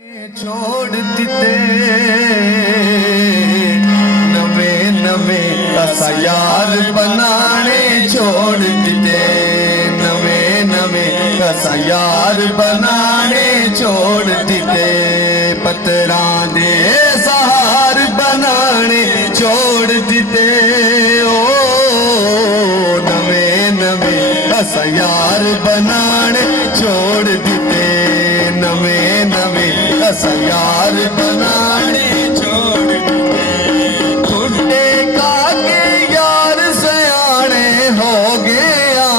छोड़ दिते नवे नवे असा यार बनाने छोड़ दिते नवे नवे असा यार बनाने छोड़ दिते पत्थरा दे सहार बनाने छोड़ दिते ओ नवे नवे असा यार बनाने छोड़ दिते नवे नवे असा यार बनाने छोड़ दिते ठुड्डे काके यार सयाने हो गया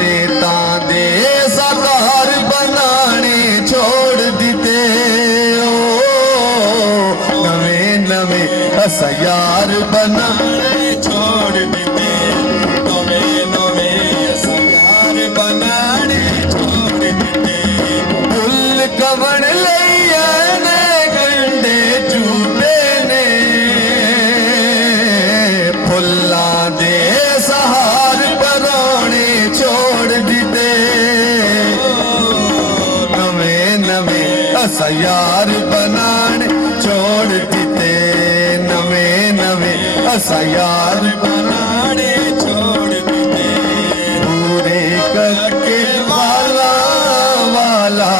रेता दे सरदार बनाने छोड़ दिते ओ नवे नवे असा यार बनाने छोड़ दिते नवे नवे असा यार बनाने छोड़ दिते कवण ने गंडे झूठे ने फुल्ला दे सहार परोने छोड़ दिते नवे नवे असा यार बनाने छोड़ दिते नवे नवे असा यार बनाने छोड़ दिते पूरे करके वाला वाला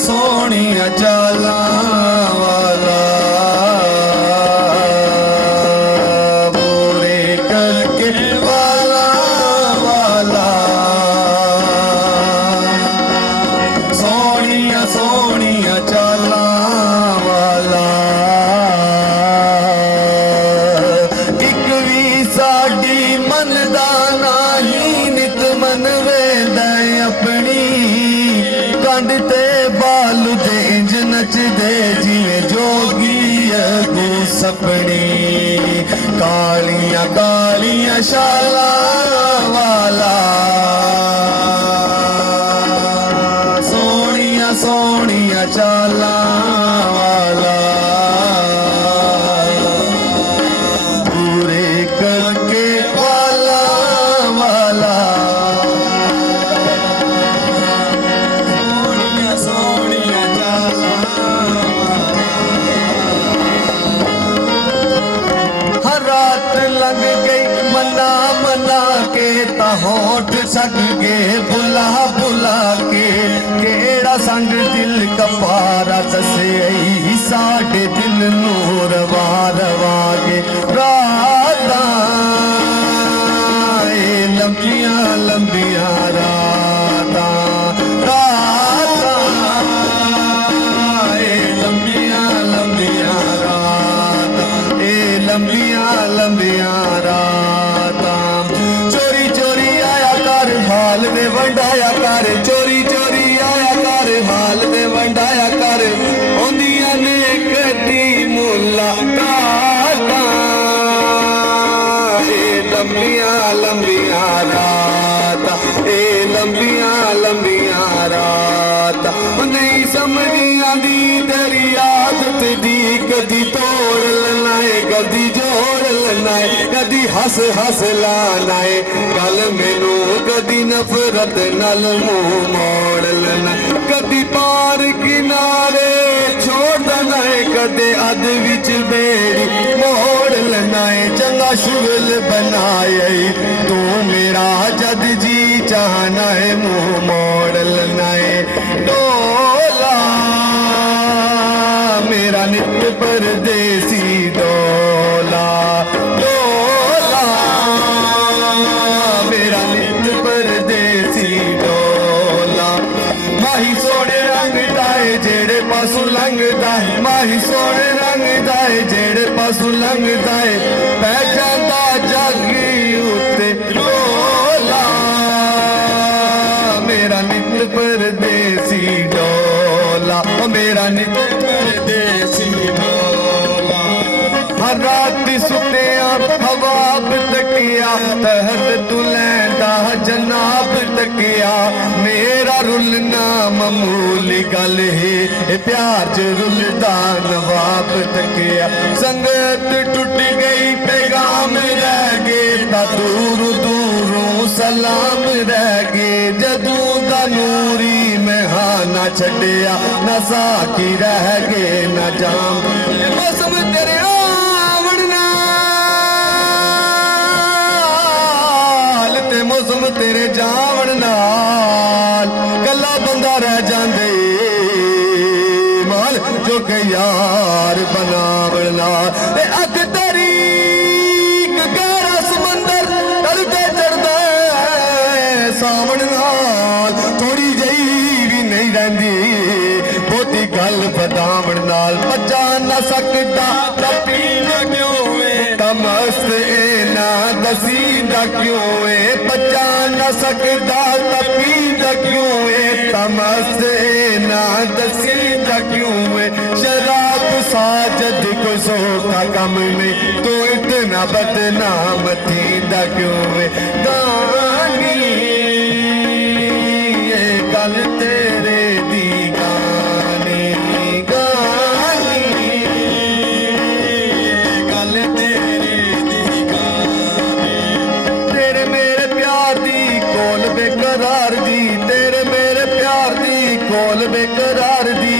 सोनिया चाला वाला पूरे करके वाला वाला सोनिया सोनिया चाला वाला एक भी साडी मनदा नाही नित मन वेंदा अपनी कंड ते बालू दे इंज नचदे जिवें जोगी अगू सपनी कालियां कालियां शाला वाला सोनिया सोनिया चाला वाला पूरे करके वाला वाला लग गई मना मना के ता होठ सग गए बुला बुला के केड़ा संग दिल कपारा दसे साडे दिल नूर वार वागे राता लंबिया लंबिया राता राता लंबिया लंबिया राता लंबिया लंबिया राता चोरी चोरी आया कर हाल दे वंडाया कर चोरी चोरी आया कर हाल दे वंडाया कर ओंदियां ने कदी मुला काटा लंबिया लंबिया राता लंबिया लंबिया राता नहीं समझी आंदी तेरी आदत दी कदी तोड़ लेना है कदी जोड़ लेना है कदी हस हस लाना है गल मैनू कदी नफरत नाल मुंह मोड़ लेना कदी पार किनारे छोड़ देना है कदे अध विच बेड़ी मोड़ लेना है चंगा शुगल बनाए तू मेरा जद जी चाहना है मुंह मोड़ लेना है डोला मेरा नित्य परदेसी डोला डोला मेरा नित्य परदेसी डोला माही सोने रंग दाए जेड़े पासू लंघदा है माही सोने रंग दाए जेड़े पासू लंघदा है पै जांदा जागी उत्ते डोला मेरा नित्य परदेसी डोला मेरा नित्य परदेसी डोला हर रात सुनिया हवाब तकिया तहत तू लैंदा जनाब तकिया मेरा रुलना मामूली गल है प्यार च रुलदा नवाब तकिया संगत टूट गई पैगाम रह गए ता दूर दूरों सलाम रह गए जदों दा नूरी मैं हाँ ना छड़िया ना साकी रह गए ना जाम मौसम तेरे आवन नाल ते मौसम तेरे जावन नाल कला बंदा रह जांदे माल जो के यार बनावन नाल अग तरीक गहरा समंदर तलते चढ़दा सावन नाल थोड़ी जही भी नहीं रहिंदी बहुती गल बदावण नाल बचा ना सकदा तपीना क्यों है तमस्त ना दसीदा क्यों है बचा ना सकदा तपीदा क्यों है तमस्त ना दसीदा क्यों है शराब साजद को सो का कम नहीं तो इतना बदनाम थींदा क्यों है गानी ये गल तेरे दी गानी गानी गल तेरे दी गानी तेरे मेरे प्यार दी कोल बेकरार दी तेरे मेरे प्यार दी कोल बेकरार दी